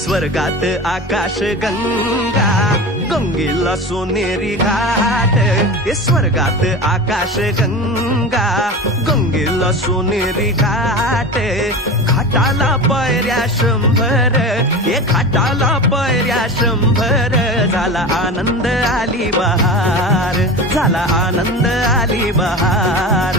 स्वर्गात आकाश गंगा, गंगेला सोनेरी घाट. हे स्वर्गात आकाश गंगा, गंगेला सोनेरी घाट. घाटाला पायऱ्या 100, हे घाटाला पायऱ्या 100. झाला आनंद आली बहार, झाला आनंद आली बहार.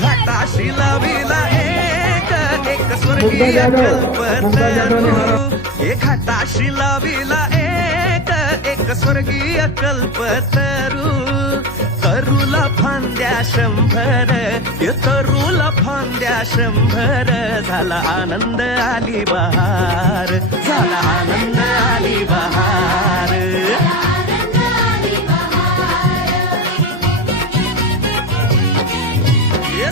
घाटाशी लाविला एक स्वर्गीय कल्पतरू. हे घाटाशी लाविला एक स्वर्गीय कल्पतरू. तरूला फांद्या 100, हे तरूला फांद्या 100. झाला आनंद आली बहार, झाला आनंद आली बहार.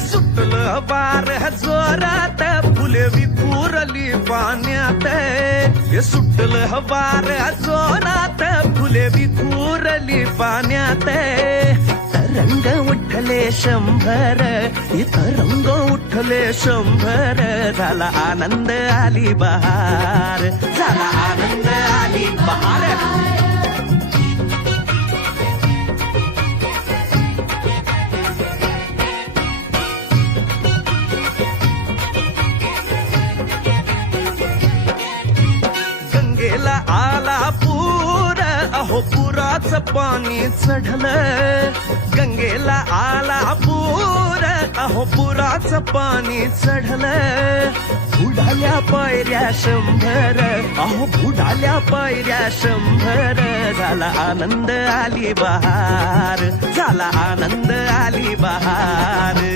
सुटलं वार जोरात, फुले विखुरली पाण्यात. हे सुटलं वार जोरात, फुले विखुरली पाण्यात. तरंग उठले 100, हे तरंग उठले 100. झाला आनंद आली बहार, झाला आनंद आली बहार. गंगेला आला पूर, अहो पुराचं पाणी चढलं. गंगेला आला पूर, अहो पुराचं पाणी चढलं. बुडाल्या पायऱ्या 100, अहो बुडाल्या पायऱ्या 100. झाला आनंद आली बहार, झाला आनंद आली बहार.